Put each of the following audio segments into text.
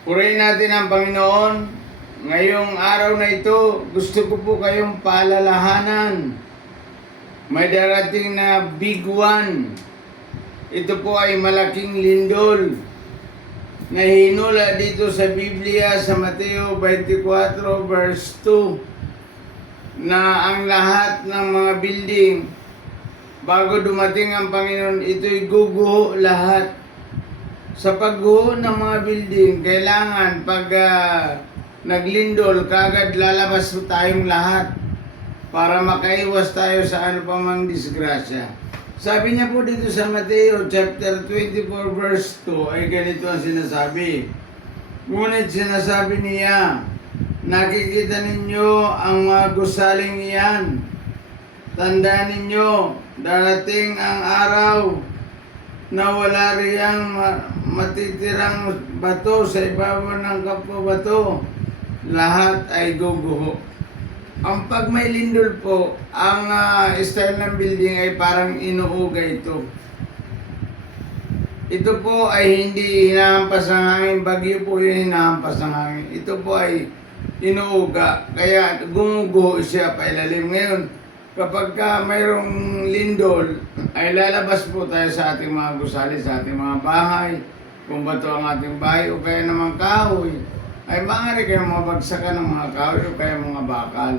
Purihin natin ang Panginoon. Ngayong araw na ito, gusto ko po kayong paalalahanan. May darating na big one. Ito po ay malaking lindol na hinula dito sa Biblia sa Mateo 24 verse 2 na ang lahat ng mga building bago dumating ang Panginoon, ito'y guguho lahat. Sa pagguho ng mga building, kailangan pag naglindol, kagad lalabas tayong lahat para makaiwas tayo sa ano pa mang disgrasya. Sabi niya po dito sa Mateo chapter 24 verse 2 ay ganito ang sinasabi. Ngunit sinasabi niya, nakikita ninyo ang mga gusaling iyan. Tandaan ninyo, darating ang araw na wala riyang matitirang bato sa ibabaw ng kapwa bato. Lahat ay guguho. Ang pag may lindol po, ang style ng building ay parang inuuga ito. Ito po ay hindi hinahampas ng hangin, bagyo po yung hinahampas ng hangin. Ito po ay inuuga, kaya gumuguho siya pailalim. Ngayon, kapag mayroong lindol, ay lalabas po tayo sa ating mga gusali, sa ating mga bahay. Kung bato ang ating bahay o kaya naman kahoy, ay maaari kayong mabagsakan ng mga kahoy o kaya mga bakal.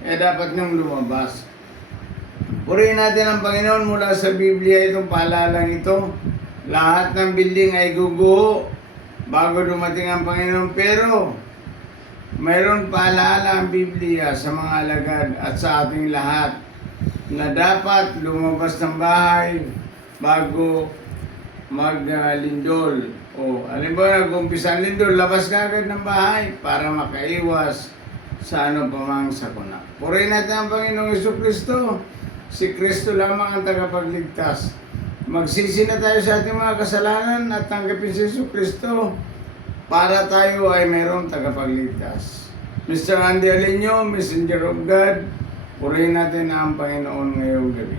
Kaya dapat niyong lumabas. Purihin natin ang Panginoon mula sa Biblia itong paalalang ito. Lahat ng building ay guguho bago dumating ang Panginoon. Pero mayroon paalala ang Biblia sa mga alagad at sa ating lahat na dapat lumabas ng bahay bago maglindol. O, halimbawa, nag-umpisa ang lindol, labas ka agad ng bahay para makaiwas sa ano pa mang sakuna. Purihin natin ang Panginoong Jesucristo. Si Kristo lamang ang tagapagligtas. Magsisi na tayo sa ating mga kasalanan at tanggapin si Jesucristo para tayo ay mayroong tagapagligtas. Mr. Andy Alinio, Messenger of God, purihin natin ang Panginoon ngayong gabi.